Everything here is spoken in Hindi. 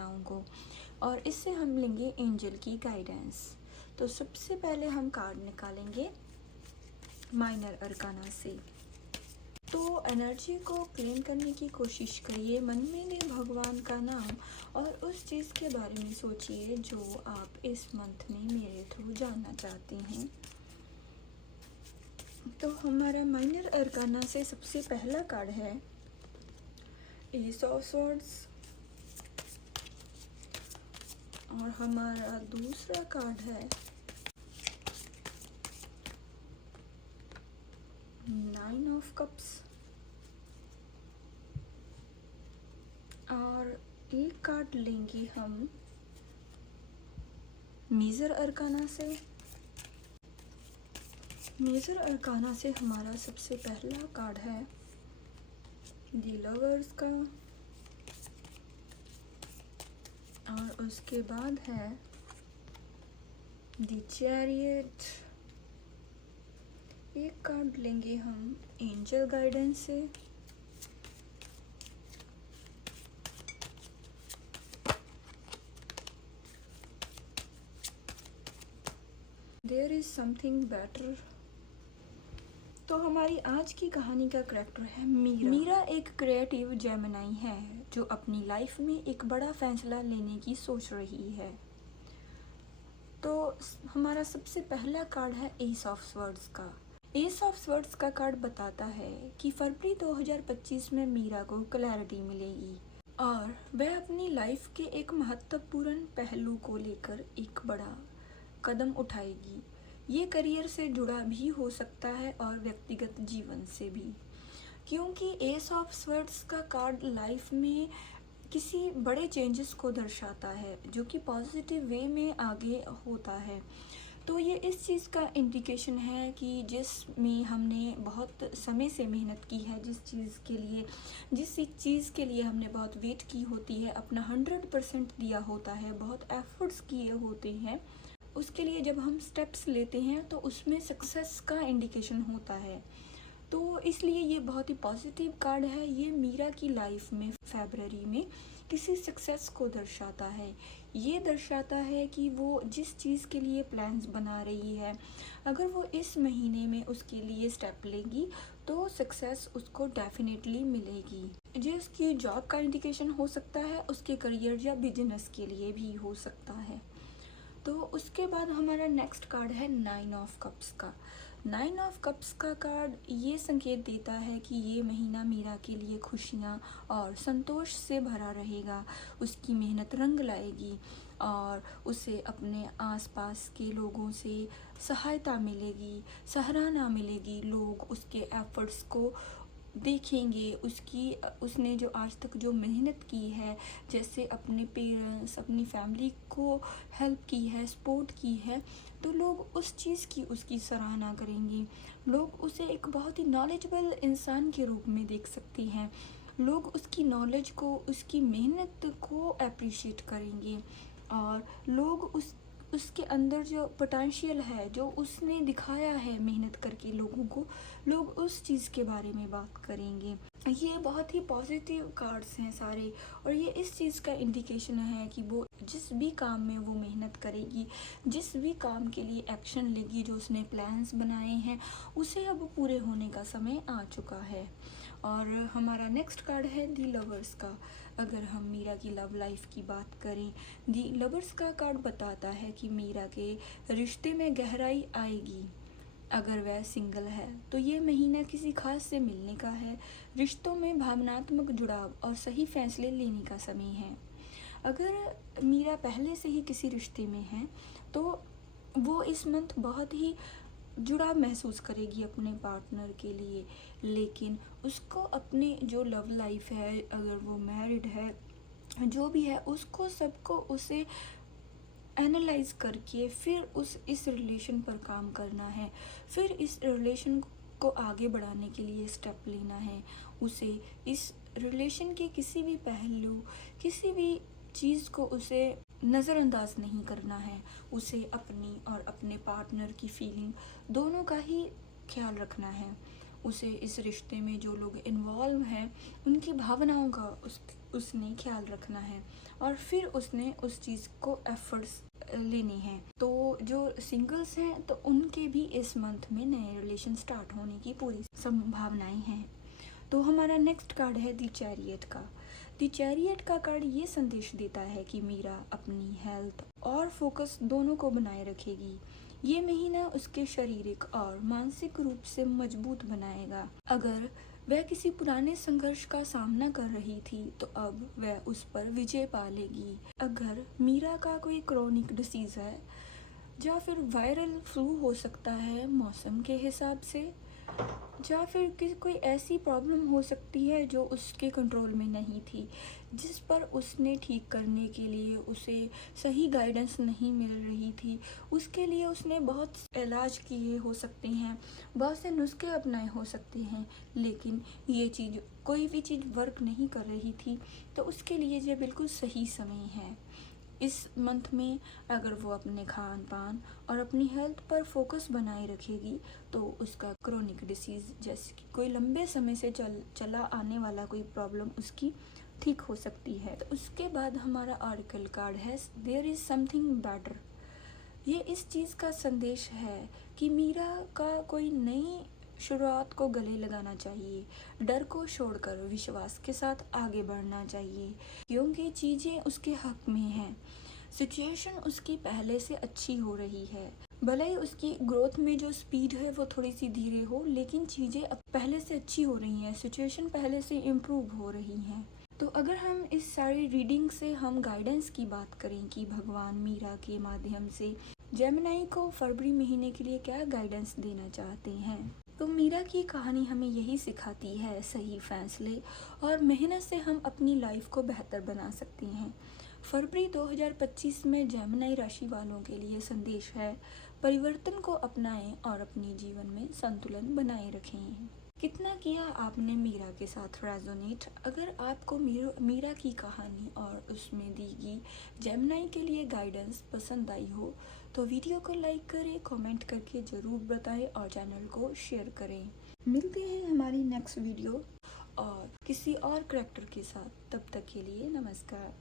भावनाओं को, और इससे हम लेंगे एंजल की गाइडेंस। तो सबसे पहले हम कार्ड निकालेंगे माइनर अरकाना से। तो एनर्जी को क्लीन करने की कोशिश करिए, मन में ले भगवान का नाम और उस चीज़ के बारे में सोचिए जो आप इस मंथ में मेरे थ्रू जानना चाहते हैं। तो हमारा माइनर अरकाना से सबसे पहला कार्ड है एस ऑफ स्वॉर्ड्स, और हमारा दूसरा कार्ड है नाइन ऑफ कप्स, और एक कार्ड लेंगे हम मेजर अरकाना से। मेजर अरकाना से हमारा सबसे पहला कार्ड है द लवर्स का, और उसके बाद है द चैरियट। एक कार्ड लेंगे हम एंजल गाइडेंस से, देयर इज समथिंग बेटर। तो हमारी आज की कहानी का करैक्टर है मीरा। मीरा एक क्रिएटिव जेमिनी है जो अपनी लाइफ में एक बड़ा फैसला लेने की सोच रही है। तो हमारा सबसे पहला कार्ड है एस ऑफ स्वर्ड्स का। एस ऑफ स्वर्ड्स का कार्ड बताता है कि फरवरी 2025 में मीरा को क्लैरिटी मिलेगी और वह अपनी लाइफ के एक महत्वपूर्ण पहलू को लेकर एक बड़ा कदम उठाएगी। ये करियर से जुड़ा भी हो सकता है और व्यक्तिगत जीवन से भी, क्योंकि एस ऑफ स्वर्ड्स का कार्ड लाइफ में किसी बड़े चेंजेस को दर्शाता है जो कि पॉजिटिव वे में आगे होता है। तो ये इस चीज़ का इंडिकेशन है कि जिसमें हमने बहुत समय से मेहनत की है, जिस चीज़ के लिए हमने बहुत वेट की होती है, अपना 100% दिया होता है, बहुत एफर्ट्स किए होते हैं, उसके लिए जब हम स्टेप्स लेते हैं तो उसमें सक्सेस का इंडिकेशन होता है। तो इसलिए ये बहुत ही पॉजिटिव कार्ड है। ये मीरा की लाइफ में फरवरी में किसी सक्सेस को दर्शाता है। ये दर्शाता है कि वो जिस चीज़ के लिए प्लान्स बना रही है, अगर वो इस महीने में उसके लिए स्टेप लेगी तो सक्सेस उसको डेफिनेटली मिलेगी। ये उसकी जॉब का इंडिकेशन हो सकता है, उसके करियर या बिजनेस के लिए भी हो सकता है। तो उसके बाद हमारा नेक्स्ट कार्ड है नाइन ऑफ कप्स का। नाइन ऑफ कप्स का कार्ड ये संकेत देता है कि ये महीना मीरा के लिए खुशियाँ और संतोष से भरा रहेगा। उसकी मेहनत रंग लाएगी और उसे अपने आसपास के लोगों से सहायता मिलेगी, सराहना मिलेगी। लोग उसके एफर्ट्स को देखेंगे, उसने जो आज तक जो मेहनत की है, जैसे अपने पेरेंट्स, अपनी फैमिली को हेल्प की है, सपोर्ट की है, तो लोग उस चीज़ की उसकी सराहना करेंगे। लोग उसे एक बहुत ही नॉलेजेबल इंसान के रूप में देख सकते हैं। लोग उसकी नॉलेज को, उसकी मेहनत को अप्रिशिएट करेंगे और लोग उसके अंदर जो पोटेंशियल है, जो उसने दिखाया है मेहनत करके लोगों को, लोग उस चीज़ के बारे में बात करेंगे। ये बहुत ही पॉजिटिव कार्ड्स हैं सारे, और ये इस चीज़ का इंडिकेशन है कि वो जिस भी काम में वो मेहनत करेगी, जिस भी काम के लिए एक्शन लेगी, जो उसने प्लान्स बनाए हैं, उसे अब पूरे होने का समय आ चुका है। और हमारा नेक्स्ट कार्ड है दी लवर्स का। अगर हम मीरा की लव लाइफ की बात करें, दी लवर्स का कार्ड बताता है कि मीरा के रिश्ते में गहराई आएगी। अगर वह सिंगल है तो ये महीना किसी खास से मिलने का है। रिश्तों में भावनात्मक जुड़ाव और सही फैसले लेने का समय है। अगर मीरा पहले से ही किसी रिश्ते में है तो वो इस मंथ बहुत ही जुड़ाव महसूस करेगी अपने पार्टनर के लिए, लेकिन उसको अपने जो लव लाइफ है, अगर वो मैरिड है, जो भी है, उसको सबको उसे एनालाइज करके फिर इस रिलेशन पर काम करना है, फिर इस रिलेशन को आगे बढ़ाने के लिए स्टेप लेना है। उसे इस रिलेशन के किसी भी पहलू, किसी भी चीज़ को उसे नज़रअंदाज नहीं करना है। उसे अपनी और अपने पार्टनर की फीलिंग दोनों का ही ख्याल रखना है। उसे इस रिश्ते में जो लोग इन्वॉल्व हैं उनकी भावनाओं का उसने ख्याल रखना है और फिर उसने उस चीज़ को एफर्ट्स लेने हैं। तो जो सिंगल्स हैं तो उनके भी इस मंथ में नए रिलेशन स्टार्ट होने की पूरी संभावनाएं हैं। तो हमारा नेक्स्ट कार्ड है द चैरियट का। द चैरियट का कार्ड ये संदेश देता है कि मीरा अपनी हेल्थ और फोकस दोनों को बनाए रखेगी। ये महीना उसके शारीरिक और मानसिक रूप से मजबूत बनाएगा। अगर वह किसी पुराने संघर्ष का सामना कर रही थी तो अब वह उस पर विजय पा लेगी। अगर मीरा का कोई क्रोनिक डिसीज है या फिर वायरल फ्लू हो सकता है मौसम के हिसाब से, या फिर कोई ऐसी प्रॉब्लम हो सकती है जो उसके कंट्रोल में नहीं थी, जिस पर उसने ठीक करने के लिए उसे सही गाइडेंस नहीं मिल रही थी। उसके लिए उसने बहुत इलाज किए हो सकते हैं, बहुत से नुस्खे अपनाए हो सकते हैं, लेकिन ये चीज़ कोई भी चीज़ वर्क नहीं कर रही थी। तो उसके लिए ये बिल्कुल सही समय है। इस मंथ में अगर वो अपने खान पान और अपनी हेल्थ पर फोकस बनाए रखेगी तो उसका क्रोनिक डिसीज़ जैसे कि कोई लंबे समय से चला आने वाला कोई प्रॉब्लम उसकी ठीक हो सकती है। तो उसके बाद हमारा ऑरेकल कार्ड है देयर इज़ समथिंग बेटर। ये इस चीज़ का संदेश है कि मीरा का कोई नई शुरुआत को गले लगाना चाहिए, डर को छोड़कर विश्वास के साथ आगे बढ़ना चाहिए, क्योंकि चीज़ें उसके हक में हैं। सिचुएशन उसकी पहले से अच्छी हो रही है, भले ही उसकी ग्रोथ में जो स्पीड है वो थोड़ी सी धीरे हो, लेकिन चीज़ें अब पहले से अच्छी हो रही हैं, सिचुएशन पहले से इम्प्रूव हो रही हैं। तो अगर हम इस सारी रीडिंग से हम गाइडेंस की बात करें कि भगवान मीरा के माध्यम से जेमिनी को फरवरी महीने के लिए क्या गाइडेंस देना चाहते हैं, तो मीरा की कहानी हमें यही सिखाती है सही फैसले और मेहनत से हम अपनी लाइफ को बेहतर बना सकते हैं। फरवरी 2025 में जेमिनी राशि वालों के लिए संदेश है परिवर्तन को अपनाएं और अपने जीवन में संतुलन बनाए रखें। कितना किया आपने मीरा के साथ रेजोनेट? अगर आपको मीरा की कहानी और उसमें दी गई जेमिनी के लिए गाइडेंस पसंद आई हो तो वीडियो को लाइक करें, कमेंट करके ज़रूर बताएं और चैनल को शेयर करें। मिलते हैं हमारी नेक्स्ट वीडियो और किसी और करैक्टर के साथ। तब तक के लिए नमस्कार।